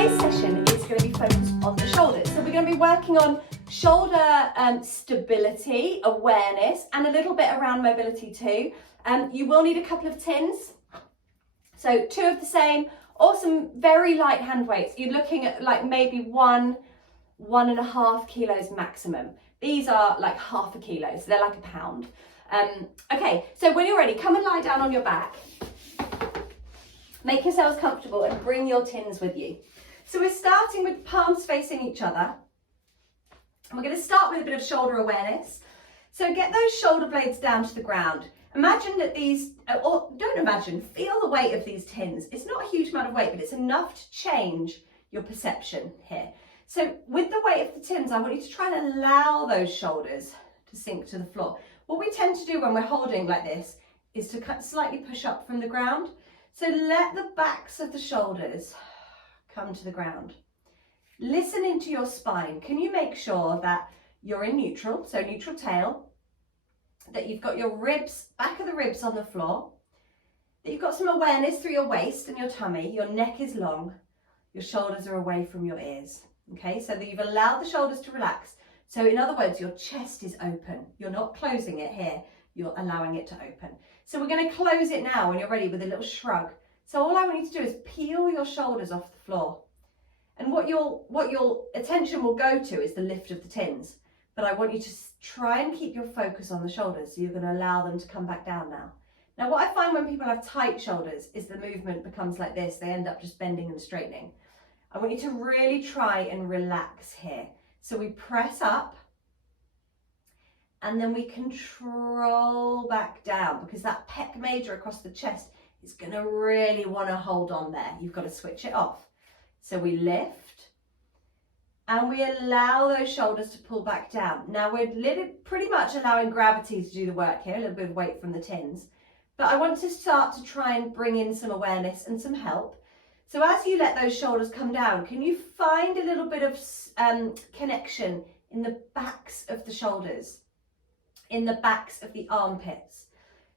today's session is going to be focused on the shoulders. So we're going to be working on shoulder stability, awareness, and a little bit around mobility too. You will need a couple of tins. So 2 of the same, or some very light hand weights. You're looking at like maybe 1.5 kilos maximum. These are like half a kilo, so they're like a pound. Okay, so when you're ready, come and lie down on your back. Make yourselves comfortable and bring your tins with you. So we're starting with palms facing each other. And we're going to start with a bit of shoulder awareness. So get those shoulder blades down to the ground. Imagine that these, or don't imagine, feel the weight of these tins. It's not a huge amount of weight, but it's enough to change your perception here. So with the weight of the tins, I want you to try and allow those shoulders to sink to the floor. What we tend to do when we're holding like this is to slightly push up from the ground. So let the backs of the shoulders come to the ground. Listen into your spine. Can you make sure that you're in neutral, so neutral tail, that you've got your ribs, back of the ribs on the floor, that you've got some awareness through your waist and your tummy, your neck is long, your shoulders are away from your ears, okay? So that you've allowed the shoulders to relax. So in other words, your chest is open. You're not closing it here, you're allowing it to open. So we're going to close it now when you're ready with a little shrug. So all I want you to do is peel your shoulders off the floor. And what your attention will go to is the lift of the tins. But I want you to try and keep your focus on the shoulders. So you're going to allow them to come back down now. Now what I find when people have tight shoulders is the movement becomes like this. They end up just bending and straightening. I want you to really try and relax here. So we press up. And then we control back down, because that pec major across the chest is going to really want to hold on there. You've got to switch it off. So we lift and we allow those shoulders to pull back down. Now we're pretty much allowing gravity to do the work here, a little bit of weight from the tins. But I want to start to try and bring in some awareness and some help. So as you let those shoulders come down, can you find a little bit of connection in the backs of the shoulders? In the backs of the armpits.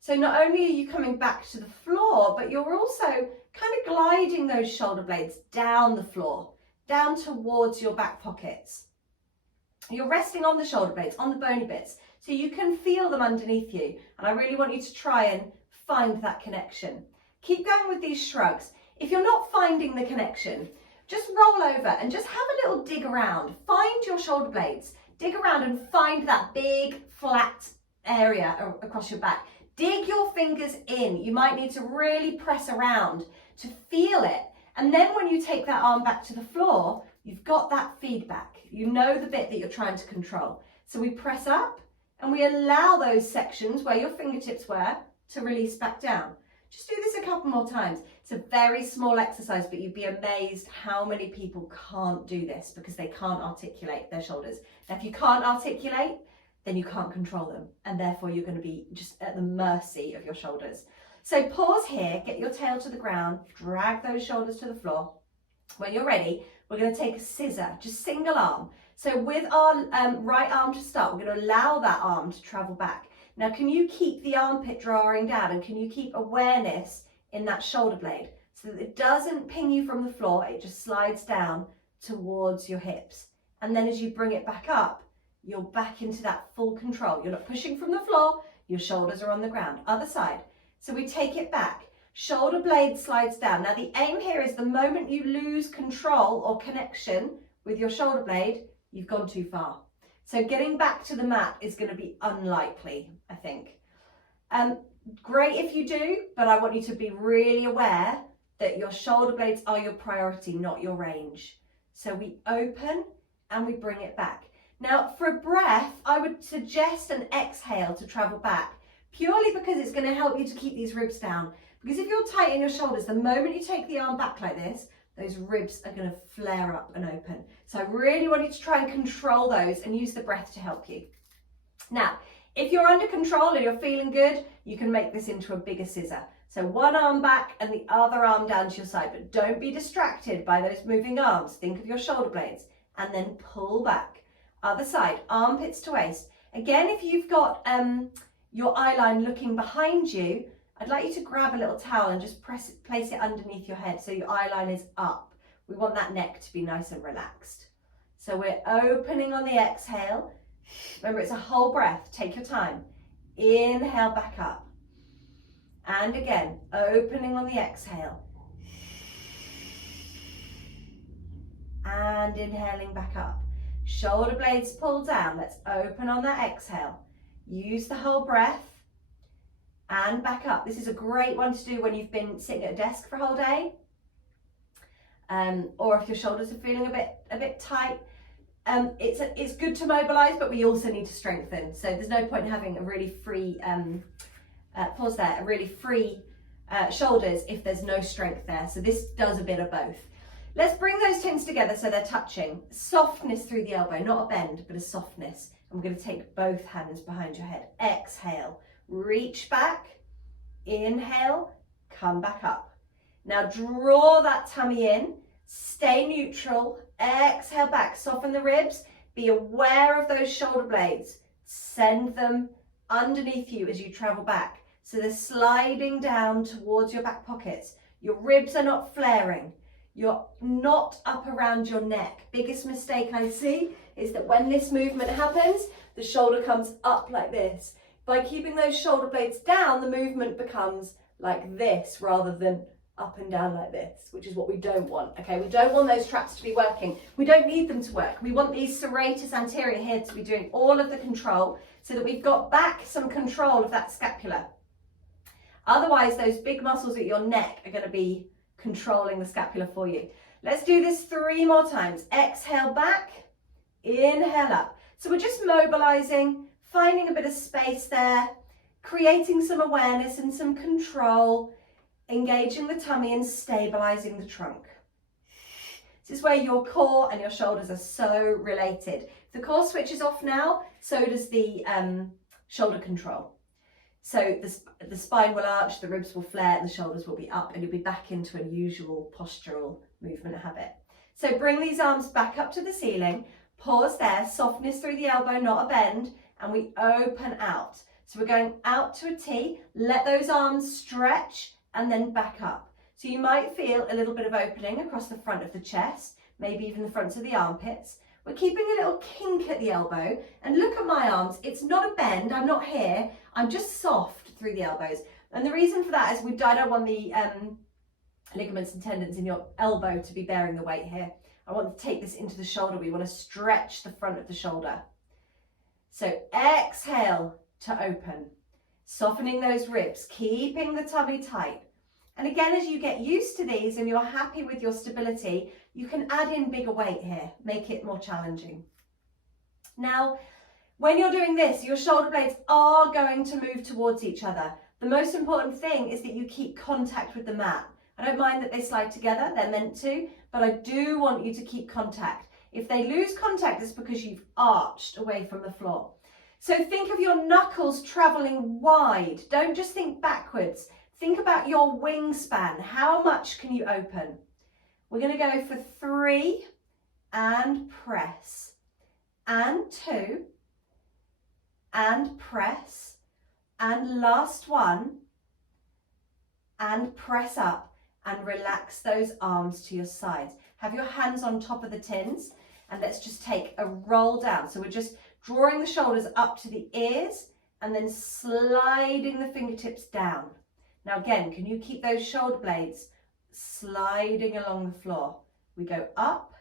So not only are you coming back to the floor, but you're also kind of gliding those shoulder blades down the floor, down towards your back pockets. You're resting on the shoulder blades, on the bony bits, so you can feel them underneath you. And I really want you to try and find that connection. Keep going with these shrugs. If you're not finding the connection, just roll over and just have a little dig around. Find your shoulder blades. Dig around and find that big flat area across your back. Dig your fingers in. You might need to really press around to feel it. And then when you take that arm back to the floor, you've got that feedback. You know the bit that you're trying to control. So we press up and we allow those sections where your fingertips were to release back down. Just do this a couple more times. It's a very small exercise, but you'd be amazed how many people can't do this because they can't articulate their shoulders. Now, if you can't articulate, then you can't control them, and therefore you're going to be just at the mercy of your shoulders. So pause here, get your tail to the ground, drag those shoulders to the floor. When you're ready, we're going to take a scissor, just single arm. So with our right arm to start, we're going to allow that arm to travel back. Now, can you keep the armpit drawing down, and can you keep awareness in that shoulder blade so that it doesn't ping you from the floor, it just slides down towards your hips. And then as you bring it back up, you're back into that full control. You're not pushing from the floor, your shoulders are on the ground. Other side. So we take it back. Shoulder blade slides down. Now the aim here is the moment you lose control or connection with your shoulder blade, you've gone too far. So getting back to the mat is going to be unlikely, I think. Great if you do, but I want you to be really aware that your shoulder blades are your priority, not your range. So we open and we bring it back. Now for a breath, I would suggest an exhale to travel back, purely because it's going to help you to keep these ribs down. Because if you're tight in your shoulders, the moment you take the arm back like this, those ribs are going to flare up and open. So I really want you to try and control those and use the breath to help you. Now, if you're under control and you're feeling good, you can make this into a bigger scissor. So one arm back and the other arm down to your side, but don't be distracted by those moving arms. Think of your shoulder blades and then pull back. Other side, armpits to waist. Again, if you've got your eye line looking behind you, I'd like you to grab a little towel and just place it underneath your head so your eye line is up We want that neck to be nice and relaxed. So we're opening on the exhale. Remember, it's a whole breath. Take your time. Inhale back up. And again, opening on the exhale. And inhaling back up. Shoulder blades pull down. Let's open on that exhale. Use the whole breath. And back up. This is a great one to do when you've been sitting at a desk for a whole day. Or if your shoulders are feeling a bit tight. It's good to mobilise, but we also need to strengthen. So there's no point in having a really free, pause there, a really free shoulders if there's no strength there. So this does a bit of both. Let's bring those tins together so they're touching. Softness through the elbow, not a bend, but a softness. And we're going to take both hands behind your head. Exhale, reach back, inhale, come back up. Now draw that tummy in, stay neutral, exhale back, soften the ribs, be aware of those shoulder blades, send them underneath you as you travel back. So they're sliding down towards your back pockets. Your ribs are not flaring. You're not up around your neck. Biggest mistake I see is that when this movement happens, the shoulder comes up like this. By keeping those shoulder blades down, the movement becomes like this rather than up and down like this, which is what we don't want. Okay, we don't want those traps to be working. We don't need them to work. We want these serratus anterior here to be doing all of the control so that we've got back some control of that scapula. Otherwise, those big muscles at your neck are going to be controlling the scapula for you. Let's do this 3 more times. Exhale back, inhale up. So we're just mobilizing, finding a bit of space there, creating some awareness and some control, engaging the tummy and stabilizing the trunk. This is where your core and your shoulders are so related. If the core switches off now, so does the shoulder control. So the spine will arch, the ribs will flare, and the shoulders will be up, and you'll be back into a usual postural movement habit. So bring these arms back up to the ceiling, pause there, softness through the elbow, not a bend, and we open out. So we're going out to a T, let those arms stretch, and then back up. So you might feel a little bit of opening across the front of the chest, maybe even the fronts of the armpits. We're keeping a little kink at the elbow, and look at my arms. It's not a bend, I'm not here, I'm just soft through the elbows. And the reason for that is I don't want the ligaments and tendons in your elbow to be bearing the weight here. I want to take this into the shoulder. We want to stretch the front of the shoulder. So exhale to open, softening those ribs, keeping the tummy tight. And again, as you get used to these and you're happy with your stability, you can add in bigger weight here, make it more challenging. Now, when you're doing this, your shoulder blades are going to move towards each other. The most important thing is that you keep contact with the mat. I don't mind that they slide together, they're meant to, but I do want you to keep contact. If they lose contact, it's because you've arched away from the floor. So think of your knuckles traveling wide. Don't just think backwards. Think about your wingspan. How much can you open? We're going to go for 3 and press, and 2 and press, and last one and press up, and relax those arms to your sides. Have your hands on top of the tins, and let's just take a roll down. So we're just drawing the shoulders up to the ears and then sliding the fingertips down. Now again, can you keep those shoulder blades sliding along the floor? We go up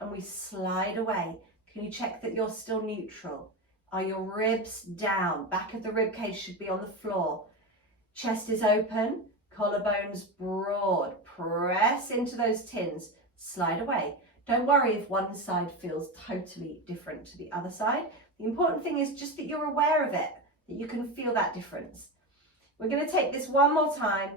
and we slide away. Can you check that you're still neutral? Are your ribs down? Back of the rib cage should be on the floor. Chest is open, collarbones broad. Press into those tins, slide away. Don't worry if one side feels totally different to the other side. The important thing is just that you're aware of it, that you can feel that difference. We're going to take this one more time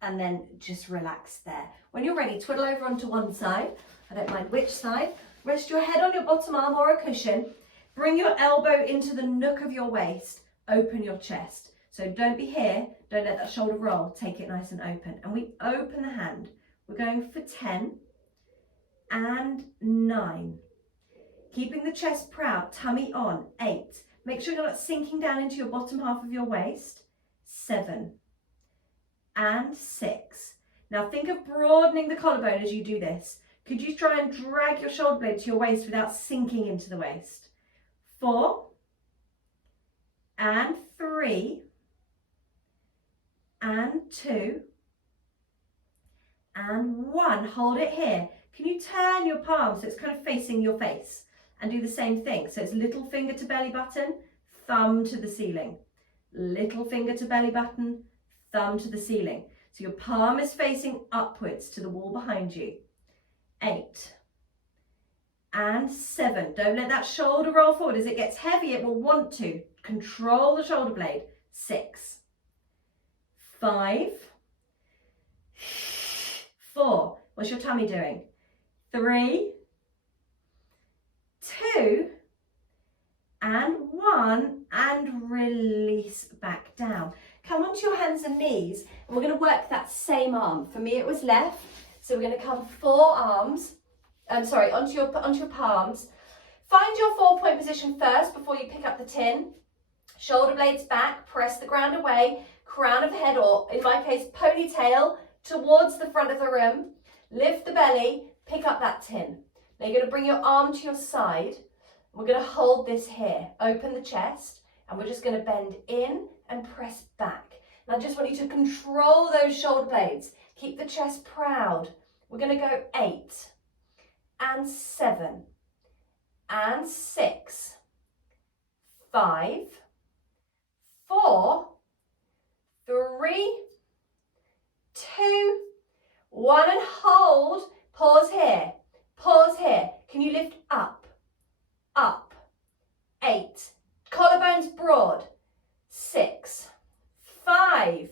and then just relax there. When you're ready, twiddle over onto one side. I don't mind which side. Rest your head on your bottom arm or a cushion. Bring your elbow into the nook of your waist. Open your chest. So don't be here. Don't let that shoulder roll. Take it nice and open. And we open the hand. We're going for 10 and 9. Keeping the chest proud, tummy on. 8. Make sure you're not sinking down into your bottom half of your waist. 7 and 6. Now think of broadening the collarbone as you do this. Could you try and drag your shoulder blade to your waist without sinking into the waist? 4 and 3 and 2 and 1. Hold it here. Can you turn your palm so it's kind of facing your face and do the same thing? So it's little finger to belly button, thumb to the ceiling. Little finger to belly button, thumb to the ceiling. So your palm is facing upwards to the wall behind you. 8 and 7. Don't let that shoulder roll forward. As it gets heavy, it will want to. Control the shoulder blade. 6, 5, 4. What's your tummy doing? 3, 2, and 1, and release back down. Come onto your hands and knees, and we're going to work that same arm. For me, it was left, so we're going to come onto your palms. Find your 4-point position first before you pick up the tin. Shoulder blades back, press the ground away, crown of the head, or in my case, ponytail towards the front of the room. Lift the belly, pick up that tin. Now you're going to bring your arm to your side. We're going to hold this here. Open the chest, and we're just going to bend in and press back. Now I just want you to control those shoulder blades. Keep the chest proud. We're going to go 8 and 7 and 6, 5, 4, 3, 2, 1, and hold. Pause here. Pause here. Can you lift up? Up. 8. Collarbones broad. 6, 5,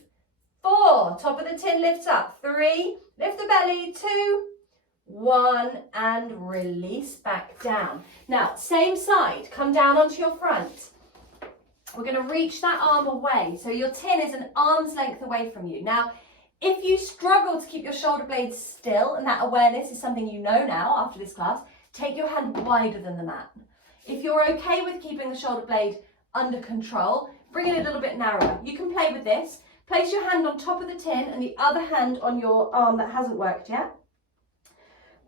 4. Top of the tin lifts up. 3. Lift the belly. 2, 1, and release back down. Now, same side. Come down onto your front. We're going to reach that arm away. So your tin is an arm's length away from you. Now, if you struggle to keep your shoulder blades still, and that awareness is something you know now after this class, take your hand wider than the mat. If you're okay with keeping the shoulder blade under control, bring it a little bit narrower. You can play with this. Place your hand on top of the tin and the other hand on your arm that hasn't worked yet.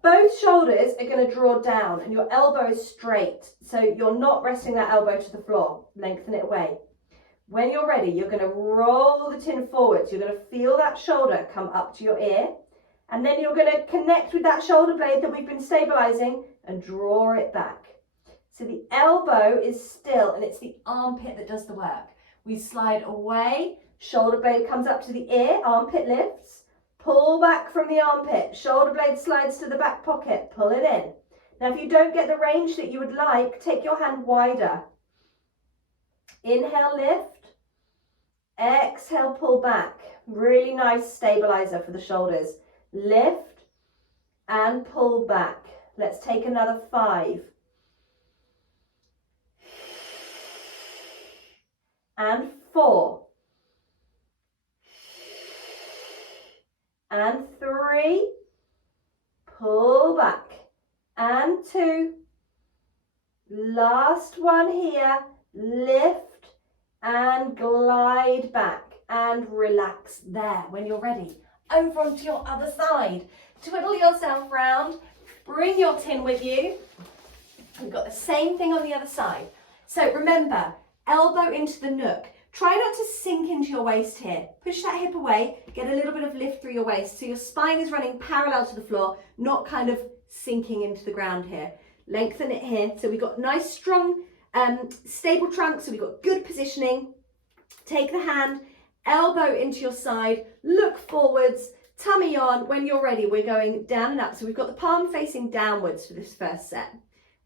Both shoulders are going to draw down and your elbow is straight. So you're not resting that elbow to the floor. Lengthen it away. When you're ready, you're going to roll the tin forwards. You're going to feel that shoulder come up to your ear. And then you're going to connect with that shoulder blade that we've been stabilising and draw it back. So the elbow is still and it's the armpit that does the work. We slide away, shoulder blade comes up to the ear, armpit lifts. Pull back from the armpit, shoulder blade slides to the back pocket, pull it in. Now if you don't get the range that you would like, take your hand wider. Inhale, lift. Exhale, pull back. Really nice stabilizer for the shoulders. Lift and pull back. Let's take another 5. And 4. And 3. Pull back. And 2. Last one here. Lift and glide back and relax there. When you're ready, over onto your other side. Twiddle yourself round, bring your tin with you. We've got the same thing on the other side. So remember, elbow into the nook. Try not to sink into your waist here. Push that hip away, get a little bit of lift through your waist so your spine is running parallel to the floor, not kind of sinking into the ground here. Lengthen it here. So we've got nice, strong, stable trunk, so we've got good positioning. Take the hand, elbow into your side, look forwards, tummy on. When you're ready, we're going down and up. So we've got the palm facing downwards for this first set.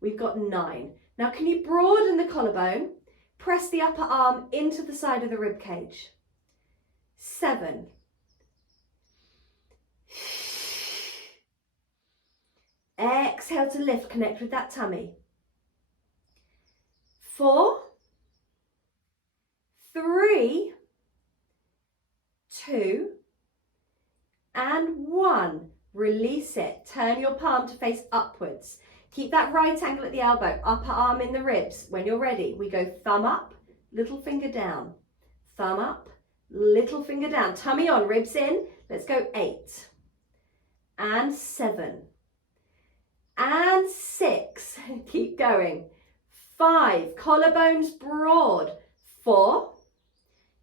We've got 9. Now can you broaden the collarbone? Press the upper arm into the side of the rib cage. 7. Exhale to lift, connect with that tummy. 4, 3, 2, and 1. Release it. Turn your palm to face upwards. Keep that right angle at the elbow, upper arm in the ribs. When you're ready, we go thumb up, little finger down. Thumb up, Little finger down, tummy on, ribs in. Let's go 8 and 7 and 6. Keep going. 5, collarbones broad. 4,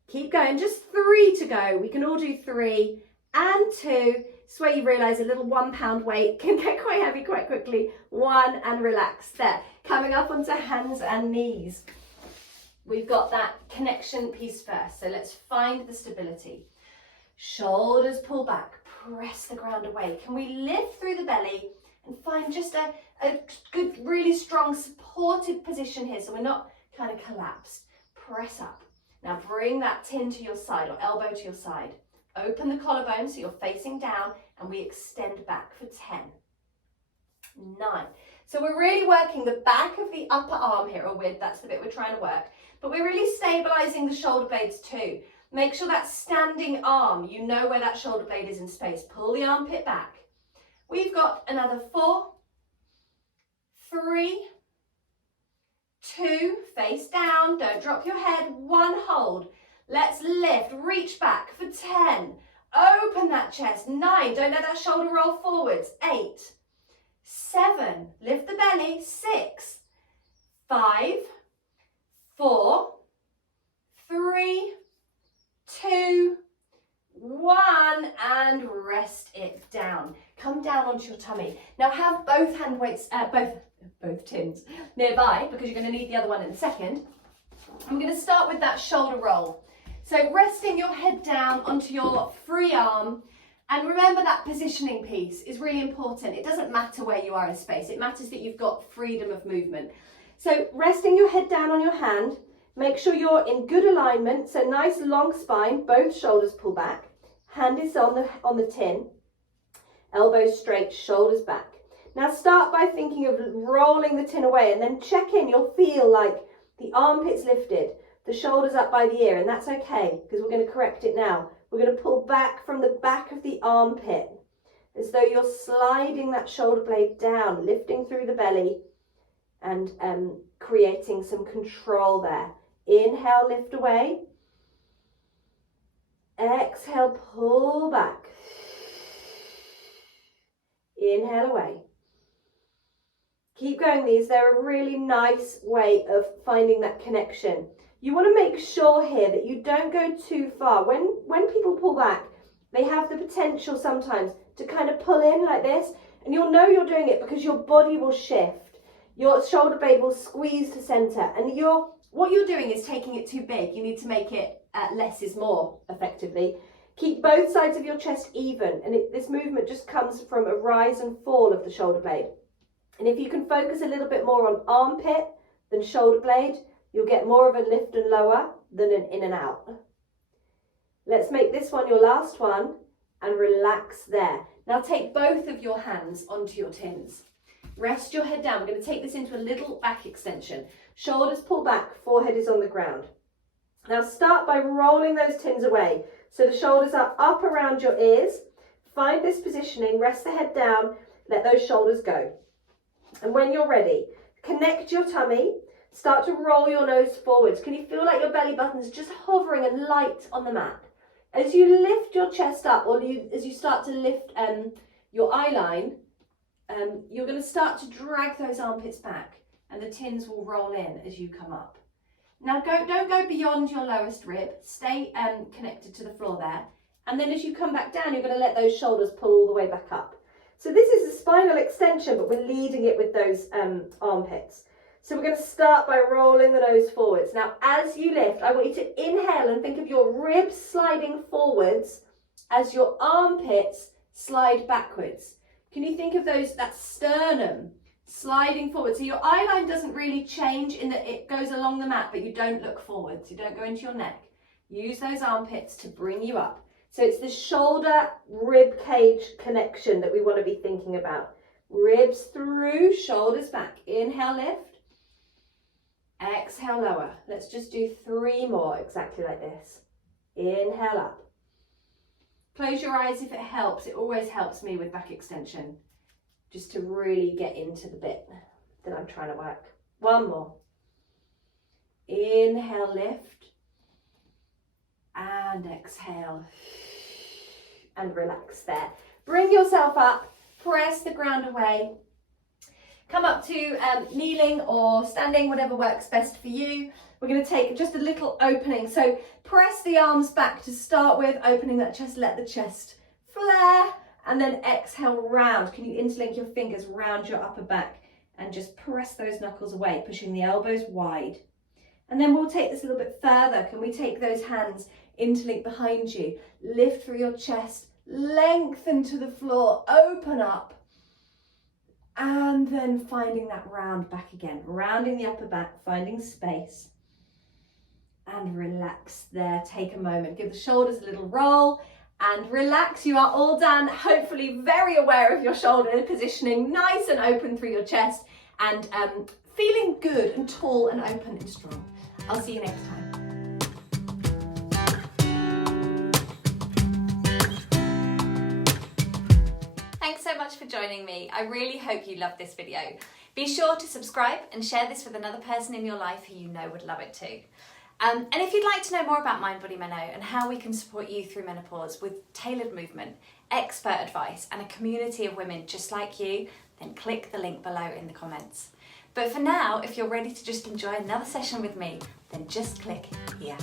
keep going, just 3 to go. We can all do 3 and 2. It's where you realise a little 1 pound weight can get quite heavy quite quickly. 1 and relax there. Coming up onto hands and knees. We've got that connection piece first. So let's find the stability. Shoulders pull back, press the ground away. Can we lift through the belly and find just a good, really strong supported position here so we're not kind of collapsed. Press up. Now bring that tin to your side or elbow to your side. Open the collarbone so you're facing down and we extend back for 10, 9. So we're really working the back of the upper arm here, or with, that's the bit we're trying to work, but we're really stabilising the shoulder blades too. Make sure that standing arm, you know where that shoulder blade is in space. Pull the armpit back. We've got another 4, 3, 2, face down, don't drop your head, 1, hold. Let's lift, reach back for 10, open that chest, 9, don't let that shoulder roll forwards, 8, 7, lift the belly, 6, 5, 4, 3, 2, 1, and rest it down. Come down onto your tummy. Now have both hand weights, both tins nearby because you're going to need the other one in a second. I'm going to start with that shoulder roll. So resting your head down onto your free arm, and remember that positioning piece is really important. It doesn't matter where you are in space. It matters that you've got freedom of movement. So resting your head down on your hand, make sure you're in good alignment. So nice long spine, both shoulders pull back. Hand is on the tin, elbows straight, shoulders back. Now start by thinking of rolling the tin away and then check in. You'll feel like the armpits lifted, the shoulders up by the ear, and that's okay because we're going to correct it now. We're going to pull back from the back of the armpit as though you're sliding that shoulder blade down, lifting through the belly and creating some control there. Inhale, lift away. Exhale, pull back. Inhale away. Keep going these. They're a really nice way of finding that connection. You want to make sure here that you don't go too far. When people pull back, they have the potential sometimes to kind of pull in like this, and you'll know you're doing it because your body will shift. Your shoulder blade will squeeze to center, and what you're doing is taking it too big. You need to make it less is more, effectively. Keep both sides of your chest even, and this movement just comes from a rise and fall of the shoulder blade. And if you can focus a little bit more on armpit than shoulder blade, you'll get more of a lift and lower than an in and out. Let's make this one your last one and relax there. Now take both of your hands onto your tins. Rest your head down. We're going to take this into a little back extension. Shoulders pull back, forehead is on the ground. Now start by rolling those tins away. So the shoulders are up around your ears. Find this positioning, rest the head down, let those shoulders go. And when you're ready, connect your tummy, start to roll your nose forwards. Can you feel like your belly button's just hovering and light on the mat? As you lift your chest up, or as you start to lift your eye line, you're going to start to drag those armpits back and the tins will roll in as you come up. Now don't go beyond your lowest rib, stay connected to the floor there. And then as you come back down, you're going to let those shoulders pull all the way back up. So this is a spinal extension, but we're leading it with those armpits. So we're going to start by rolling the nose forwards. Now, as you lift, I want you to inhale and think of your ribs sliding forwards as your armpits slide backwards. Can you think of that sternum sliding forward? So your eye line doesn't really change in that it goes along the mat, but you don't look forwards. You don't go into your neck. Use those armpits to bring you up. So it's the shoulder rib cage connection that we want to be thinking about. Ribs through, shoulders back. Inhale, lift. Exhale, lower. Let's just do 3 more exactly like this. Inhale up. Close your eyes if it helps. It always helps me with back extension, just to really get into the bit that I'm trying to work. 1 more. Inhale, lift. and exhale. And relax there. Bring yourself up, press the ground away. Come up to kneeling or standing, whatever works best for you. We're going to take just a little opening. So press the arms back to start with, opening that chest, let the chest flare, and then exhale round. Can you interlink your fingers round your upper back and just press those knuckles away, pushing the elbows wide. And then we'll take this a little bit further. Can we take those hands, interlink behind you, lift through your chest, lengthen to the floor, open up. And then finding that round back again, rounding the upper back, finding space. And relax there, take a moment, give the shoulders a little roll and relax. You are all done, hopefully very aware of your shoulder positioning, nice and open through your chest and feeling good and tall and open and strong. I'll see you next time. Thanks so much for joining me. I really hope you loved this video. Be sure to subscribe and share this with another person in your life who you know would love it too. And if you'd like to know more about Mind Body Meno and how we can support you through menopause with tailored movement, expert advice and a community of women just like you, then click the link below in the comments. But for now, if you're ready to just enjoy another session with me, then just click here.